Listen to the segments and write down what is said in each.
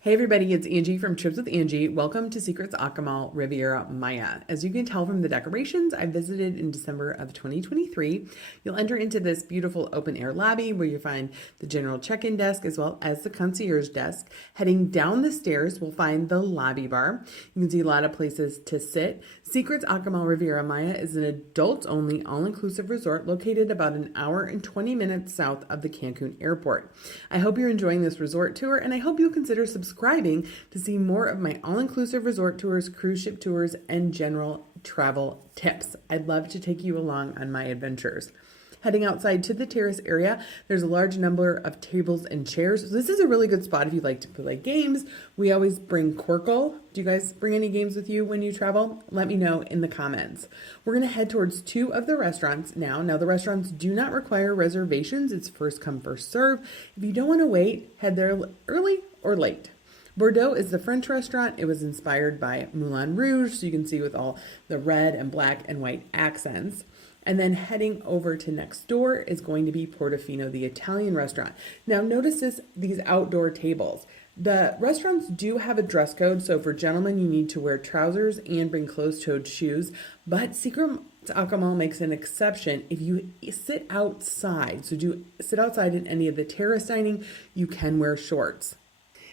Hey everybody, it's Angie from Trips with Angie. Welcome to Secrets Akumal, Riviera Maya. As you can tell from the decorations, I visited in December of 2023. You'll enter into this beautiful open air lobby where you find the general check-in desk as well as the concierge desk. Heading down the stairs, we'll find the lobby bar. You can see a lot of places to sit. Secrets Akumal Riviera Maya is an adults-only, all-inclusive resort located about an hour and 20 minutes south of the Cancun airport. I hope you're enjoying this resort tour, and I hope you'll consider subscribing to see more of my all-inclusive resort tours, cruise ship tours, and general travel tips. I'd love to take you along on my adventures. Heading outside to the terrace area, there's a large number of tables and chairs. So this is a really good spot if you'd like to play games. We always bring Corkle. Do you guys bring any games with you when you travel? Let me know in the comments. We're going to head towards two of the restaurants now. Now, the restaurants do not require reservations. It's first come, first serve. If you don't want to wait, head there early or late. Bordeaux is the French restaurant. It was inspired by Moulin Rouge, so you can see with all the red and black and white accents. And then heading over to next door is going to be Portofino, the Italian restaurant. Now notice these outdoor tables. The restaurants do have a dress code, so for gentlemen you need to wear trousers and bring closed-toed shoes, but Secrets Akumal makes an exception if you sit outside. So do sit outside in any of the terrace dining, you can wear shorts.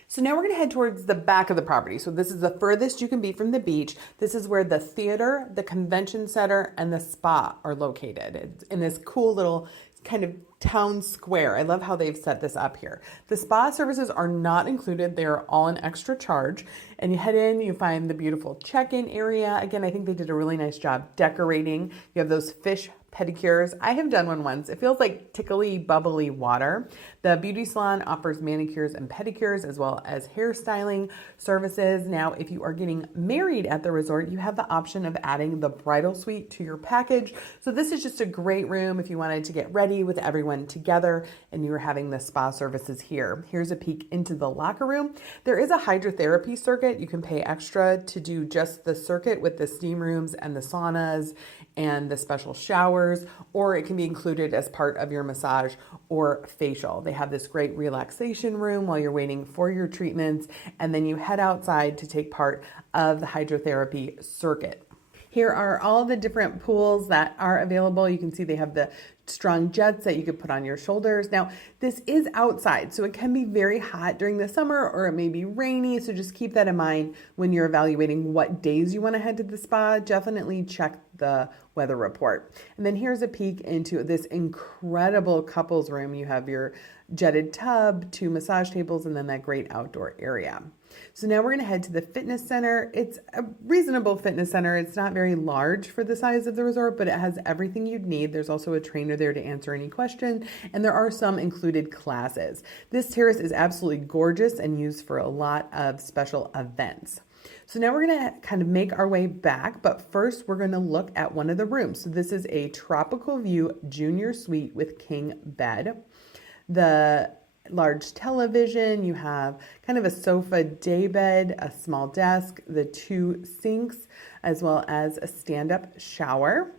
So now we're going to head towards the back of the property. So this is the furthest you can be from the beach. This is where the theater, the convention center, and the spa are located. It's in this cool little kind of town square. I love how they've set this up here. The spa services are not included. They are all an extra charge. And you head in, you find the beautiful check-in area. Again, I think they did a really nice job decorating. You have those fish pedicures. I have done one once. It feels like tickly, bubbly water. The beauty salon offers manicures and pedicures as well as hairstyling services. Now, if you are getting married at the resort, you have the option of adding the bridal suite to your package. So this is just a great room if you wanted to get ready with everyone together and you were having the spa services here. Here's a peek into the locker room. There is a hydrotherapy circuit. You can pay extra to do just the circuit with the steam rooms and the saunas and the special showers, or it can be included as part of your massage or facial. They have this great relaxation room while you're waiting for your treatments, and then you head outside to take part of the hydrotherapy circuit. Here are all the different pools that are available. You can see they have the strong jets that you could put on your shoulders. Now, this is outside, so it can be very hot during the summer or it may be rainy. So just keep that in mind when you're evaluating what days you want to head to the spa. Definitely check the weather report. And then here's a peek into this incredible couples room. You have your jetted tub, 2 massage tables, and then that great outdoor area. So now we're going to head to the fitness center. It's a reasonable fitness center. It's not very large for the size of the resort, but it has everything you'd need. There's also a trainer there to answer any question, and there are some included classes. This terrace is absolutely gorgeous and used for a lot of special events. So now we're going to kind of make our way back, but first we're going to look at one of the rooms. So this is a tropical view junior suite with king bed. The large television, you have kind of a sofa day bed, a small desk, the 2 sinks, as well as a stand-up shower.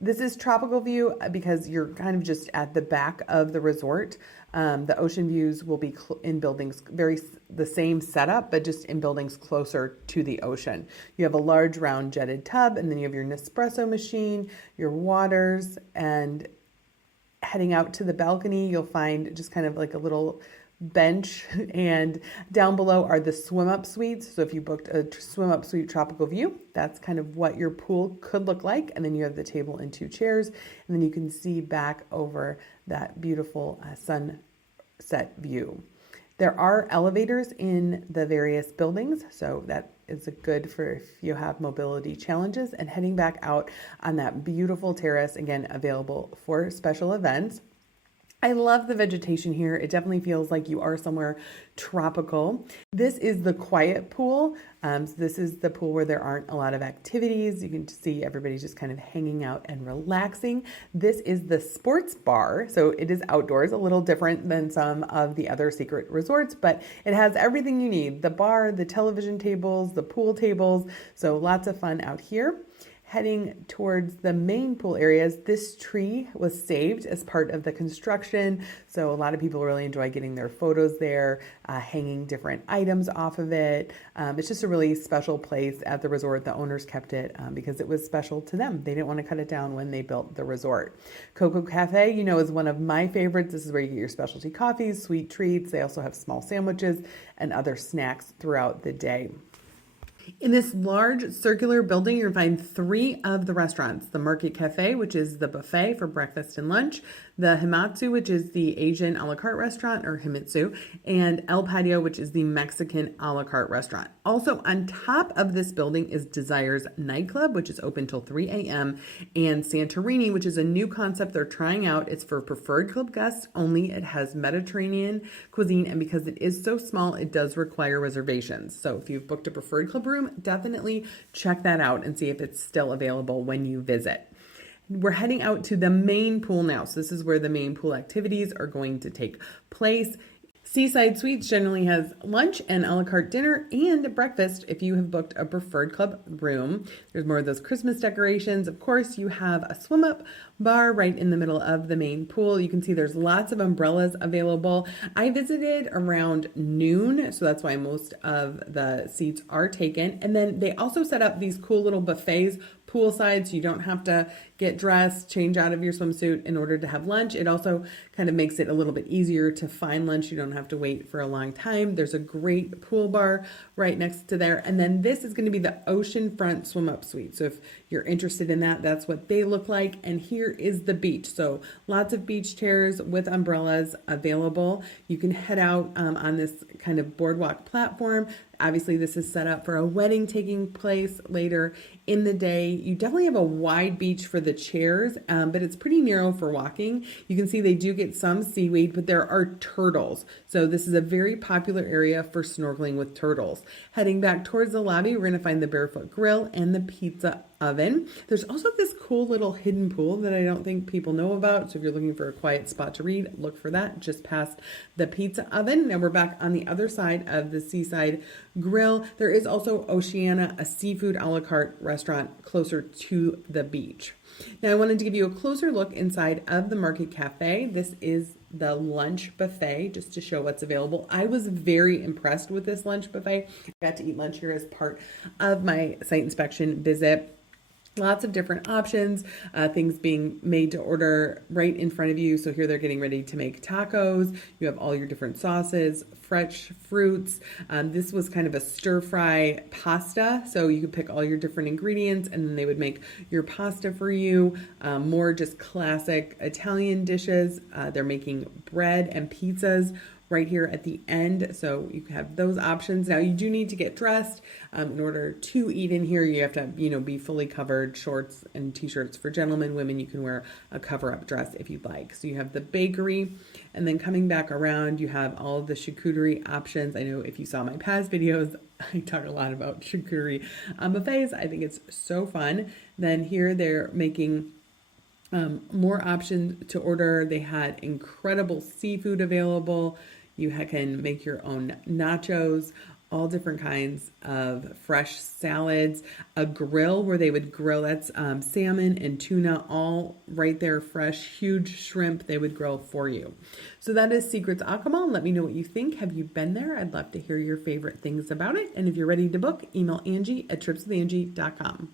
This is tropical view because you're kind of just at the back of the resort. The ocean views will be in buildings, the same setup, but just in buildings closer to the ocean. You have a large round jetted tub, and then you have your Nespresso machine, your waters, and heading out to the balcony, you'll find just kind of like a little bench, and down below are the swim up suites. So if you booked a swim up suite tropical view, that's kind of what your pool could look like. And then you have the table and 2 chairs, and then you can see back over that beautiful sunset view. There are elevators in the various buildings, so that is good for if you have mobility challenges. And heading back out on that beautiful terrace, again, available for special events. I love the vegetation here. It definitely feels like you are somewhere tropical. This is the quiet pool. So this is the pool where there aren't a lot of activities. You can see everybody's just kind of hanging out and relaxing. This is the sports bar. So it is outdoors, a little different than some of the other secret resorts, but it has everything you need. The bar, the television tables, the pool tables. So lots of fun out here. Heading towards the main pool areas, this tree was saved as part of the construction. So a lot of people really enjoy getting their photos there, hanging different items off of it. It's just a really special place at the resort. The owners kept it because it was special to them. They didn't want to cut it down when they built the resort. Coco Cafe, is one of my favorites. This is where you get your specialty coffees, sweet treats. They also have small sandwiches and other snacks throughout the day. In this large circular building, you're going to find 3 of the restaurants. The Market Cafe, which is the buffet for breakfast and lunch. The Himatsu, which is the Asian a la carte restaurant, or Himitsu. And El Patio, which is the Mexican a la carte restaurant. Also, on top of this building is Desires Nightclub, which is open till 3 a.m. And Santorini, which is a new concept they're trying out. It's for preferred club guests only. It has Mediterranean cuisine, and because it is so small, it does require reservations. So if you've booked a preferred club room, definitely check that out and see if it's still available when you visit. We're heading out to the main pool now. So this is where the main pool activities are going to take place. Seaside Suites generally has lunch and a la carte dinner and breakfast if you have booked a preferred club room. There's more of those Christmas decorations. Of course, you have a swim up bar right in the middle of the main pool. You can see there's lots of umbrellas available. I visited around noon, so that's why most of the seats are taken. And then they also set up these cool little buffets poolside, so you don't have to get dressed, change out of your swimsuit in order to have lunch. It also kind of makes it a little bit easier to find lunch. You don't have to wait for a long time. There's a great pool bar right next to there. And then this is going to be the oceanfront swim up suite. So if you're interested in that, that's what they look like. And here is the beach. So lots of beach chairs with umbrellas available. You can head out on this kind of boardwalk platform. Obviously, this is set up for a wedding taking place later in the day. You definitely have a wide beach for the chairs, but it's pretty narrow for walking. You can see they do get some seaweed, but there are turtles. So this is a very popular area for snorkeling with turtles. Heading back towards the lobby, we're going to find the Barefoot Grill and the pizza oven. There's also this cool little hidden pool that I don't think people know about. So if you're looking for a quiet spot to read, look for that just past the pizza oven. Now we're back on the other side of the Seaside Grill. There is also Oceana, a seafood a la carte restaurant closer to the beach. Now I wanted to give you a closer look inside of the Market Cafe. This is the lunch buffet, just to show what's available. I was very impressed with this lunch buffet. I got to eat lunch here as part of my site inspection visit. Lots of different options, things being made to order right in front of you. So here they're getting ready to make tacos. You have all your different sauces, fresh fruits. This was kind of a stir fry pasta. So you could pick all your different ingredients and then they would make your pasta for you. More just classic Italian dishes. They're making bread and pizzas right here at the end. So you have those options. Now you do need to get dressed in order to eat in here. You have to, be fully covered, shorts and t-shirts for gentlemen. Women, you can wear a cover-up dress if you'd like. So you have the bakery, and then coming back around, you have all of the charcuterie options. I know if you saw my past videos, I talk a lot about charcuterie buffets. I think it's so fun. Then here they're making more options to order. They had incredible seafood available. You can make your own nachos, all different kinds of fresh salads, a grill where they would grill, that's salmon and tuna, all right there, fresh, huge shrimp they would grill for you. So that is Secrets Akumal. Let me know what you think. Have you been there? I'd love to hear your favorite things about it. And if you're ready to book, email Angie at tripswithangie.com.